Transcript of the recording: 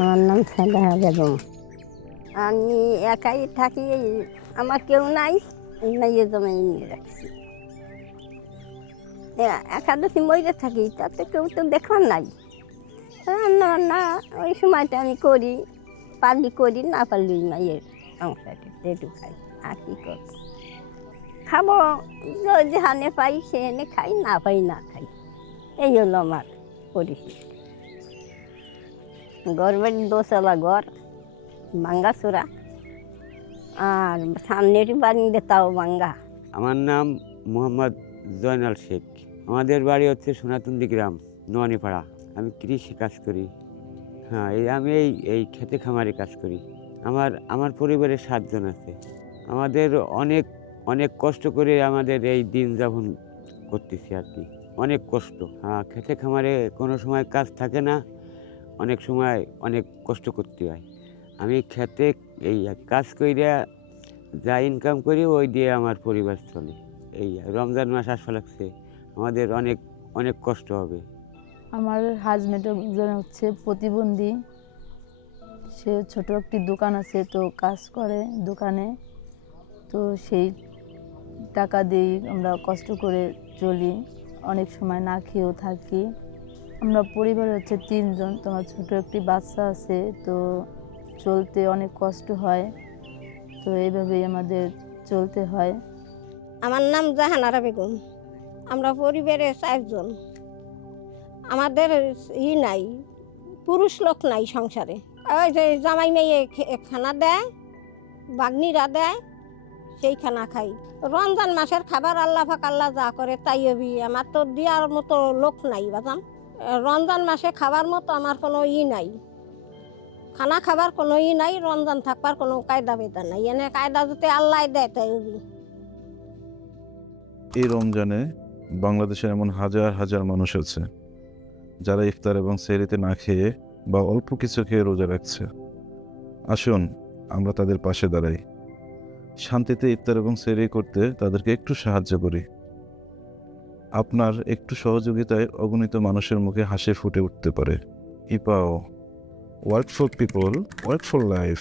আমার নাম সালেহা বেগম। আমি একাই থাকি, আমার কেউ নাই, মেয়ে জমাই নিয়ে রাখছি। একাদশী মরে থাকি, তাতে কেউ তো দেখার নাই। রান্না বান্না ওই সময়টা আমি করি, পারলি করি, না পারলি মাইয়ের সংসারটা একটু খাই। আর কি করবো, খাবো যদি হানে পাই সে এনে খাই, না পাই না খাই। এই হলো আমার পরিস্থিতি। গড়বাড়ি দোতলা ঘর, ভাঙ্গাচোরা, আর সামনের বাড়িতে তাও ভাঙ্গা। আমার নাম মোহাম্মদ জয়নাল শেখ। আমাদের বাড়ি হচ্ছে সোনাতুন্দি গ্রাম, নোয়ানীপাড়া। আমি কৃষি কাজ করি। হ্যাঁ, আমি এই খেতে খামারে কাজ করি। আমার পরিবারে 7 জন আছে। আমাদের অনেক অনেক কষ্ট করে আমাদের এই দিন যাপন করতেছি আর কি। অনেক কষ্ট। হ্যাঁ, খেতে খামারে কোনো সময় কাজ থাকে না, অনেক সময় অনেক কষ্ট করতে হয়। আমি খেতে এই কাজ কইরা যা ইনকাম করি ওই দিয়ে আমার পরিবার চলে। এই রমজান মাস আসা লাগছে, আমাদের অনেক অনেক কষ্ট হবে। আমার হাজবেন্ড একজন হচ্ছে প্রতিবন্ধী। সে ছোট একটি দোকান আছে, তো কাজ করে দোকানে। তো সেই টাকা দিয়েই আমরা কষ্ট করে চলি, অনেক সময় না খেয়েও থাকি। আমরা পরিবারে হচ্ছে 3 জন, তো আমার ছোট একটি বাচ্চা আছে, তো চলতে অনেক কষ্ট হয়। তো এইভাবেই আমাদের চলতে হয়। আমার নাম জাহানারা বেগম। আমরা পরিবারে 4 জন। আমাদের নাই, পুরুষ লোক নাই সংসারে। ওই যে জামাই মেয়ে খানা দেয়, বাগনিরা দেয়, সেই খানা খাই। রমজান মাসের খাবার আল্লাহ পাক আল্লাহ যা করে তাই হবি। আমার তো দেওয়ার মতো লোক নাই বাজান। রমজান মাসে খাবার মতো আমার কোনো নাই, খানা খাবার কোনো নাই। রমজান থাকবার কোনো কায়দা বেদা নাই, এনে কায়দা যদি আল্লাহ দেয় তাই হবি। এই রমজানে বাংলাদেশে এমন হাজার হাজার মানুষ আছে যারা ইফতার এবং সেহরিতে না খেয়ে বা অল্প কিছু খেয়ে রোজা রাখছে। আসুন আমরা তাদের পাশে দাঁড়াই, শান্তিতে ইফতার এবং সেহরি করতে তাদেরকে একটু সাহায্য করি। আপনার একটু সহযোগিতায় অগণিত মানুষের মুখে হাসি ফুটে উঠতে পারে। ইপাও, work for people, work for life.